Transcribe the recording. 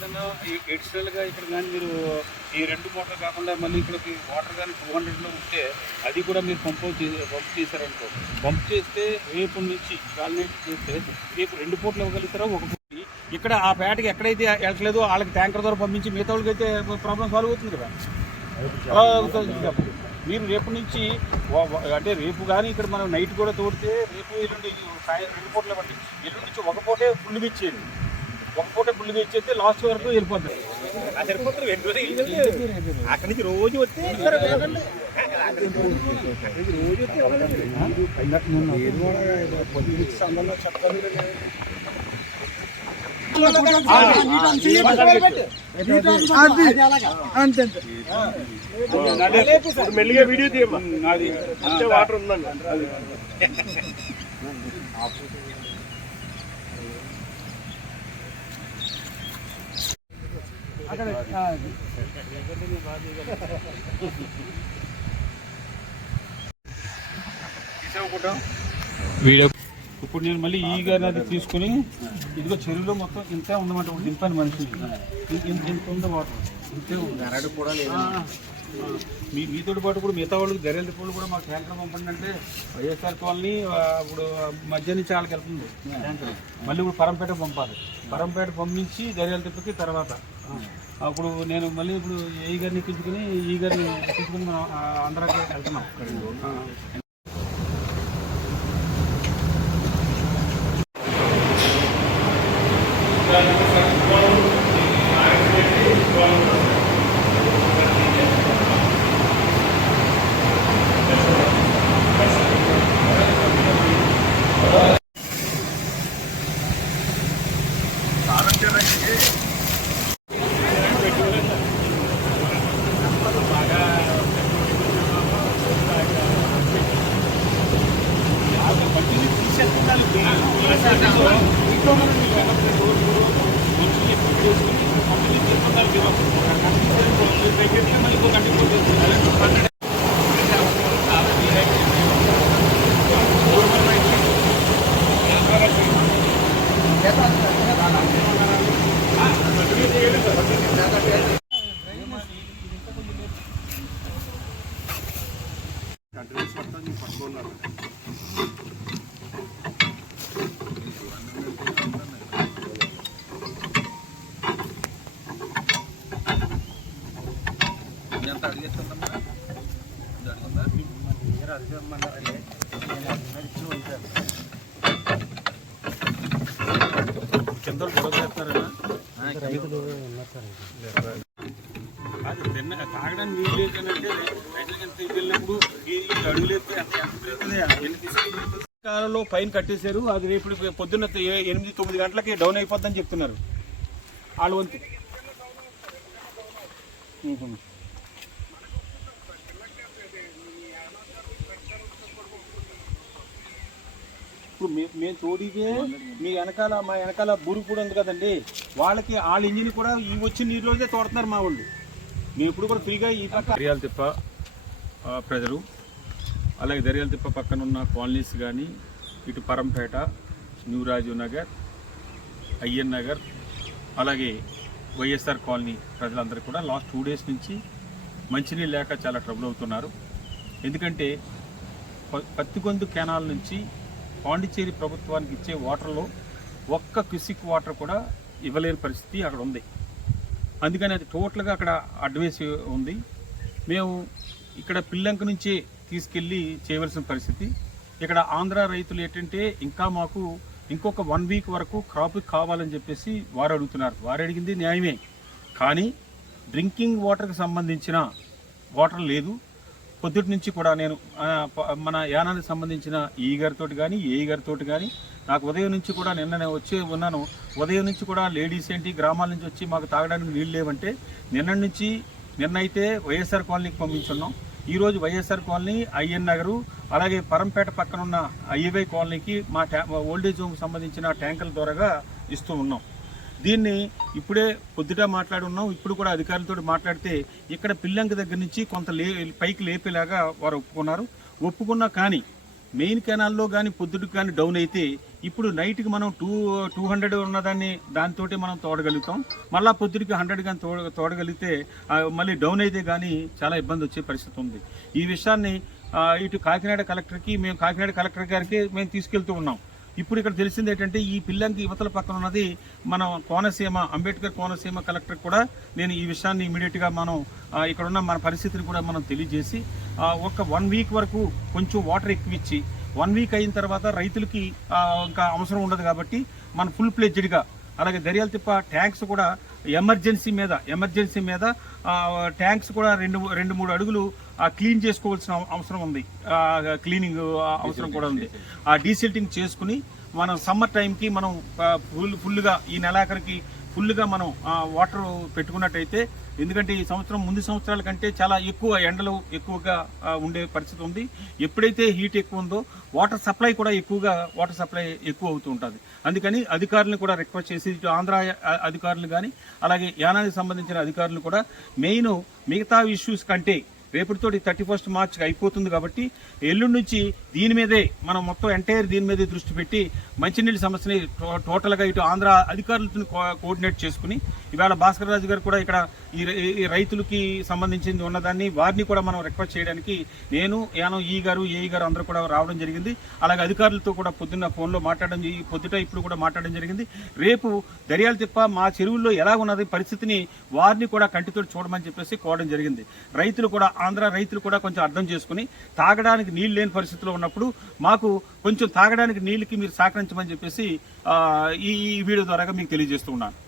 ఏదైనా ఎడిషనల్గా ఇక్కడ కానీ మీరు ఈ రెండు మోటార్ కాకుండా మళ్ళీ ఇక్కడికి వాటర్ కానీ టూ హండ్రెడ్లో ఉంటే అది కూడా మీరు పంప్ చే- పంప్ చేశారనుకో. పంప్ చేస్తే రేపు నుంచి కాలనీట్ చేస్తే రేపు రెండు పూటలు ఇవ్వగలుగుతారా? ఒక పూట. ఇక్కడ ఆ పేటకి ఎక్కడైతే వెళ్ళట్లేదో వాళ్ళకి ట్యాంకర్ ద్వారా పంపించి మిగతా వాళ్ళకి అయితే ప్రాబ్లం సాల్వ్ అవుతుంది కదా. మీరు రేపు నుంచి అంటే రేపు కానీ ఇక్కడ మనం నైట్ కూడా తోడితే రేపు ఎల్లుండి సాయం రెండు పూటలు బట్టి ఎల్లుండి నుంచి ఒక పూటే ఫుల్ ఇచ్చేయండి. ఒక పూట ఇచ్చేస్తే లాస్ట్ వరకు వెళ్ళిపోతుంది అక్కడి నుంచి రోజు ఇవ్వగలరు. మెల్లిగా వీడియో తీయమ్మా. అది అంతే వాటర్ ఉందండి. వీడియో ఇప్పుడు నేను మళ్ళీ ఈ గారిని అది తీసుకుని ఇదిగో చెరువులో మొత్తం ఇంతే ఉందన్నమాట ఇప్పుడు దింపాను మనిషిని ఇంత ఉంది వాటర్. ఇంతే ఉంది. కూడా మీ మీతో పాటు కూడా మిగతా వాళ్ళకి గరెల తిప్పులు కూడా మాకు ట్యాంకర్ పంపండి అంటే వైఎస్ఆర్ కాలనీ ఇప్పుడు మధ్య నుంచి వాళ్ళకి వెళ్తుంది ట్యాంకర్. మళ్ళీ ఇప్పుడు పరంపేట పంపాలి. పరంపేట పంపించి గరియల తిప్పకి తర్వాత. అప్పుడు నేను మళ్ళీ ఇప్పుడు ఏ గారిని ఎక్కించుకుని ఈ గారిని ఎక్కించుకుని మనం ఆంధ్రాకి వెళ్తున్నాం. Yang tak lihat teman. ఆ. కింద గొడవ కాదు తిన్న తాగడానికి నీళ్ళు లేదనంటే రైతులకి ఎంత వెళ్ళినప్పుడు ఎంత ఎంత ఎన్ని కాలంలో పైన కట్టేశారు అది రేపు పొద్దున్న ఎనిమిది తొమ్మిది గంటలకి డౌన్ అయిపోద్దని చెప్తున్నారు వాళ్ళ వంతు ఇప్పుడు మేము తోడితే మీ వెనకాల మా వెనకాల బురుగు కూడా ఉంది కదండి. వాళ్ళకి వాళ్ళ ఇంజిన్ కూడా ఈ వచ్చిన నీరులోనే తోడుతున్నారు మా వాళ్ళు. మేము ఇప్పుడు కూడా ఫ్రీగా ఈ పక్క దరియాల తిప్ప ప్రజలు అలాగే దరియాల తిప్ప పక్కన ఉన్న కాలనీస్ కానీ ఇటు పరంపేట న్యూ రాజీవ్ నగర్ అయ్యన్ నగర్ అలాగే వైఎస్ఆర్ కాలనీ ప్రజలందరూ కూడా లాస్ట్ టూ డేస్ నుంచి మంచినీళ్ళు లేక చాలా ట్రబుల్ అవుతున్నారు. ఎందుకంటే ప- పత్తిగొందు కెనాల్ నుంచి పాండిచ్చేరి ప్రభుత్వానికి ఇచ్చే వాటర్లో ఒక్క క్యూసిక్ వాటర్ కూడా ఇవ్వలేని పరిస్థితి అక్కడ ఉంది. అందుకని అది టోటల్గా అక్కడ అడ్వైస్ ఉంది. మేము ఇక్కడ పిల్లంక నుంచే తీసుకెళ్ళి చేయవలసిన పరిస్థితి. ఇక్కడ ఆంధ్ర రైతులు ఏంటంటే ఇంకా మాకు ఇంకొక వన్ వీక్ వరకు క్రాప్ కావాలని చెప్పేసి వారు అడుగుతున్నారు. వారు అడిగింది న్యాయమే. కానీ డ్రింకింగ్ వాటర్కి సంబంధించిన వాటర్ లేదు. పొద్దుటి నుంచి కూడా నేను ప- మన యానానికి సంబంధించిన ఈ గారితోటి కానీ ఏ గారితోటి కానీ నాకు ఉదయం నుంచి కూడా నిన్న నేను వచ్చి ఉన్నాను. ఉదయం నుంచి కూడా లేడీస్ ఏంటి గ్రామాల నుంచి వచ్చి మాకు తాగడానికి నీళ్ళు లేవంటే నిన్న నుంచి నిన్నైతే వైఎస్ఆర్ కాలనీకి పంపించున్నాం. ఈరోజు వైఎస్ఆర్ కాలనీ ఐఎన్ నగరు అలాగే పరంపేట పక్కన ఉన్న ఐవై కాలనీకి మా ట్యా ఓల్డేజ్ హోమ్కి సంబంధించిన ట్యాంకుల ద్వారాగా ఇస్తూ ఉన్నాం. దీన్ని ఇప్పుడే పొద్దుట మాట్లాడున్నాం ఇప్పుడు కూడా అధికారులతో మాట్లాడితే ఇక్కడ పిల్లంక దగ్గర నుంచి కొంత లే పైకి లేపేలాగా వారు ఒప్పుకున్నారు. ఒప్పుకున్నా కానీ మెయిన్ కెనాల్లో కానీ పొద్దుటికి కానీ డౌన్ అయితే ఇప్పుడు నైట్కి మనం టూ టూ హండ్రెడ్ ఉన్నదాన్ని దాంతో మనం తోడగలుగుతాం. మళ్ళీ పొద్దుటికి హండ్రెడ్ కానీ తోడ తోడగలిగితే మళ్ళీ డౌన్ అయితే కానీ చాలా ఇబ్బంది వచ్చే పరిస్థితి ఉంది. ఈ విషయాన్ని ఇటు కాకినాడ కలెక్టర్కి మేము కాకినాడ కలెక్టర్ గారికి మేము తీసుకెళ్తూ ఉన్నాం. ఇప్పుడు ఇక్కడ తెలిసింది ఏంటంటే ఈ పిల్లంకి యువతల పక్కన ఉన్నది మనం కోనసీమ అంబేద్కర్ కోనసీమ కలెక్టర్ కూడా నేను ఈ విషయాన్ని ఇమీడియట్గా మనం ఇక్కడున్న మన పరిస్థితిని కూడా మనం తెలియజేసి ఒక వన్ వీక్ వరకు కొంచెం వాటర్ ఎక్కువ ఇచ్చి వన్ వీక్ అయిన తర్వాత రైతులకి ఇంకా అవసరం ఉండదు కాబట్టి మనం ఫుల్గా అలాగే దర్యాల తిప్ప ట్యాంక్స్ కూడా ఎమర్జెన్సీ మీద ఎమర్జెన్సీ మీద ట్యాంక్స్ కూడా రెండు రెండు మూడు అడుగులు క్లీన్ చేసుకోవాల్సిన అవ- అవసరం ఉంది. క్లీనింగ్ అవసరం కూడా ఉంది. ఆ డీసిల్టింగ్ చేసుకుని మనం సమ్మర్ టైంకి మనం ఫుల్ ఫుల్గా ఈ నెలాఖరికి ఫుల్గా మనం వాటర్ పెట్టుకున్నట్టయితే ఎందుకంటే ఈ సంవత్సరం ముందు సంవత్సరాల కంటే చాలా ఎక్కువ ఎండలు ఎక్కువగా ఉండే పరిస్థితి ఉంది. ఎప్పుడైతే హీట్ ఎక్కువ ఉందో వాటర్ సప్లై కూడా ఎక్కువగా వాటర్ సప్లై ఎక్కువ అవుతూ ఉంటుంది. అందుకని అధికారులను కూడా రిక్వెస్ట్ చేసి ఇటు ఆంధ్ర అధికారులు కానీ అలాగే యానానికి సంబంధించిన అధికారులు కూడా మెయిన్ మిగతా ఇష్యూస్ కంటే రేపటితోటి థర్టీ ఫస్ట్ మార్చ్ అయిపోతుంది కాబట్టి ఎల్లుండి నుంచి దీని మీదే మనం మొత్తం ఎంటైర్ దీని మీదే దృష్టి పెట్టి మంచినీళ్ళ సమస్యని టో- టోటల్గా ఇటు ఆంధ్ర అధికారులతో కోఆర్డినేట్ చేసుకుని ఇవాళ భాస్కర్ రాజు గారు కూడా ఇక్కడ ఈ రై- ఈ రైతులకి సంబంధించింది ఉన్నదాన్ని వారిని కూడా మనం రిక్వెస్ట్ చేయడానికి నేను యానం ఈ గారు ఏ గారు అందరూ కూడా రావడం జరిగింది. అలాగే అధికారులతో కూడా పొద్దున్న ఫోన్లో మాట్లాడడం పొద్దుట ఇప్పుడు కూడా మాట్లాడడం జరిగింది. రేపు దర్యాల తిప్ప మా చెరువుల్లో ఎలా ఉన్నది పరిస్థితిని వారిని కూడా కంటితో చూడమని చెప్పేసి కోవడం జరిగింది. రైతులు కూడా ఆంధ్ర రైతులు కూడా కొంచెం అర్థం చేసుకుని తాగడానికి నీళ్ళు లేని పరిస్థితిలో ఉన్నప్పుడు మాకు కొంచెం తాగడానికి నీళ్ళకి మీరు సహకరించమని చెప్పేసి ఆ, ఈ వీడియో ద్వారా మీకు తెలియజేస్తున్నాను